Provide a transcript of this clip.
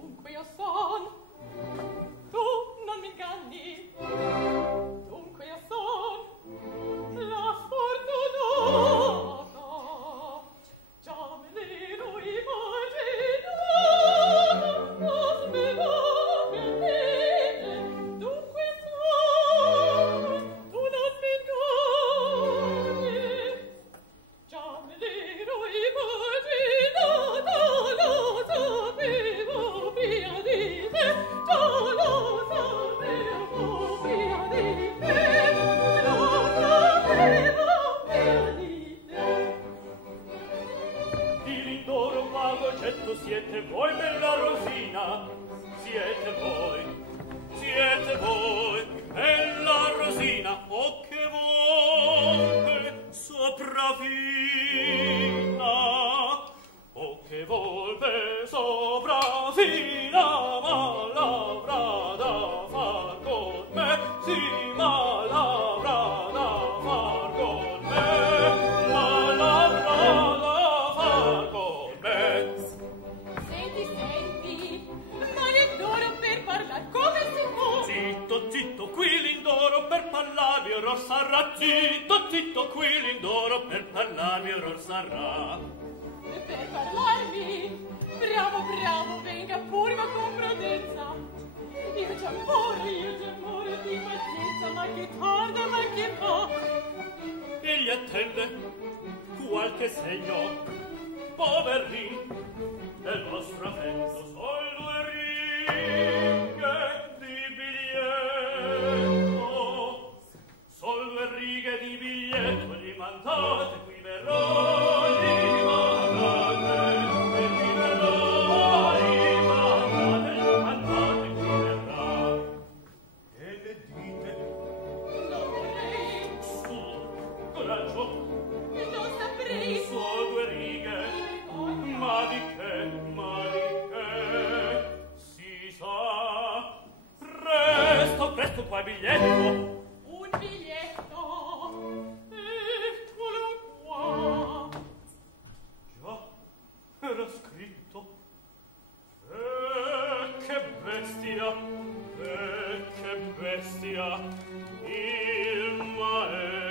Dunque io son, tu non mi inganni, dunque io son la fortunata, già me l'ero immaginata, non me lo vedete, dunque son, tu non mi inganni, già me l'ero immaginata, lo sapevo via di te, già lo sapevo via di te, lo sapevo via di te. Di Lindoro vago getto siete voi, bella Rosina, siete voi, bella Rosina, oh che volpe sopravvina, oh che volpe sopravvina, ma l'avrà da far con me, sì, ma l'avrà da far con me, ma l'avrà da far con me. Senti, ma Lindoro per parlar come si può? Zitto, qui Lindoro per parlarvi orror sarà, zitto, qui Lindoro per parlarvi orror sarà. E per parlarmi, bravo, venga pure ma con prudenza. Io già muore di pazienza, ma che tarda, ma che fa? Egli attende qualche segno, poverin, del vostro affetto sol due righe di biglietto, sol due righe di biglietto, gli mandate, qui verrò, gli mandate, e qui verrò, gli mandate, qui verrà. E le dite? Non vorrei, Su, coraggio, non saprei. sol due righe, ma di che, si sa. Presto qua il biglietto. Un biglietto, eccolo qua. Già, era scritto. Che bestia, il maestro.